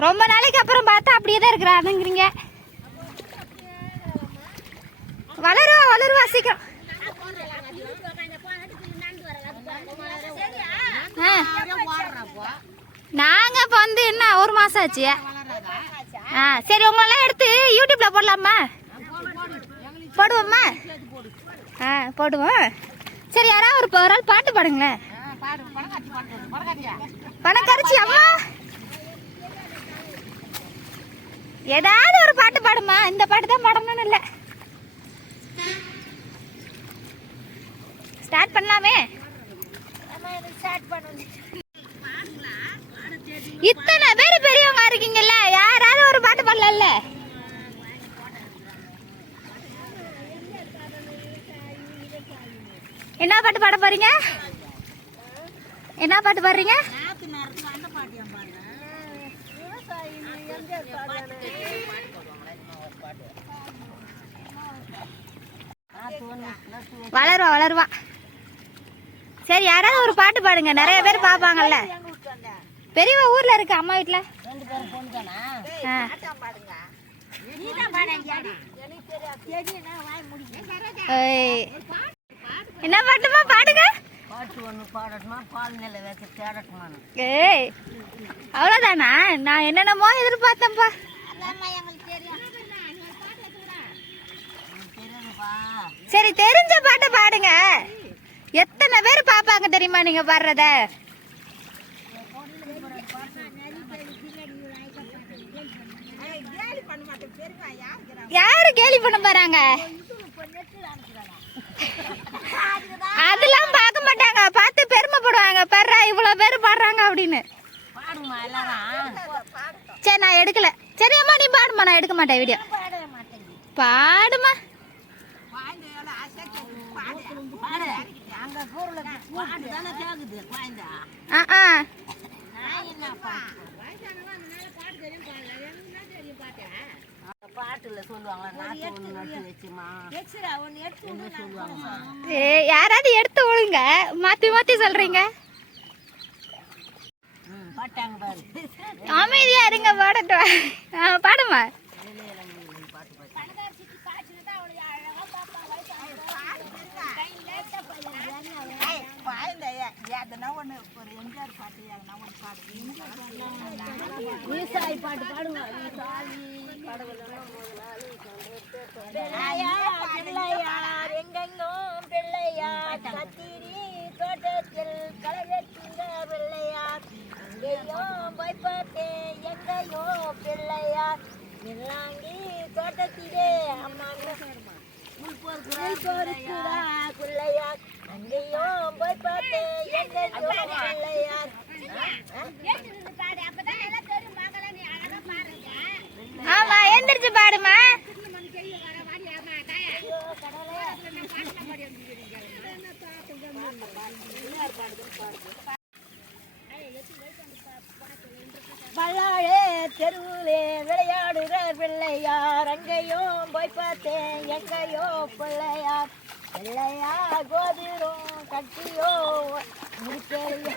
ரொம்ப நாளைக்கு அப்புறம் பார்த்தா அப்படியே தான் இருக்கிறானுங்கிறீங்க வளருவா வளருவா சீக்கிரம். ஆ. நாங்க இப்போ வந்து என்ன ஒரு மாசம் ஆச்சு? ஆ சரி உங்களெல்லாம் எடுத்து யூடியூப்ல போடலாமா? போடுவோம்மா ஆ போடுவோம். சரி யாராவது ஒரு ஒரு ஆள் பாட்டு பாடுங்களேன். பணக்கரிச்சி அம்மா ஏதாவது ஒரு பாட்டு பாடுமா இந்த பாட்டு தான் பாடணும்னு இல்லை. ஸ்டார்ட் பண்ணலாமே. இத்தனை பேர் பெரியவங்க இருக்கீங்கல்ல யாராவது ஒரு பாட்டு பாடலாம்ல? என்ன பாட்டு பாட போறீங்க? என்ன பாட்டு பாடுறீங்க? வளருவா வளருவா. சரி யாராவது ஒரு பாட்டு பாடுங்க. நிறைய பேர் பாப்பாங்கல்ல பெரியவ ஊர்ல இருக்கு அம்மா வீட்ல? என்ன பாட்டுமா பாடுங்க. ஏய் அவ்வளோதானா நான் என்னென்னமோ எதிர்பார்த்தேன்ப்பா சரி தெரிஞ்ச பாட்டை பாடுங்க. எத்தனை பேர் பாப்பாங்க தெரியுமா நீங்க பாடுறத? யாரு கேலி பண்ண போறாங்க? சரி நான் எடுக்கல. சரி அம்மா நீ பாடுமா நான் எடுக்க மாட்டேன் வீடியோ பாடுமா. ஆ ஆ. யாராவது எடுத்து விடுங்க மாத்தி மாத்தி சொல்றீங்க. அமைதியா இருங்க பாடட்டும் பாடுமா? ஈசாய் பாட்டு பாடுங்க பிள்ளையார் எங்கெங்கும் பிள்ளையார் கத்திரி தோட்டத்தில் கலகத்திங்க பிள்ளையார் எங்கேயோ போய் பார்த்தேன் எங்கேயோ பிள்ளையார் இல்லாங்கி தோட்டத்திலே அம்மா பிள்ளையார் அங்கேயோ போய் பார்த்தேன் எங்கேயோ பிள்ளையார் ஆமா எந்திரிச்சு பாடுமா. பல்லாழே தெருவிலே விளையாடுற பிள்ளையார். அங்கேயோ போய் பார்த்தேன் எங்கேயோ பிள்ளையார். பிள்ளையார் கோதிரும் கட்டியோ முடிக்கலையோ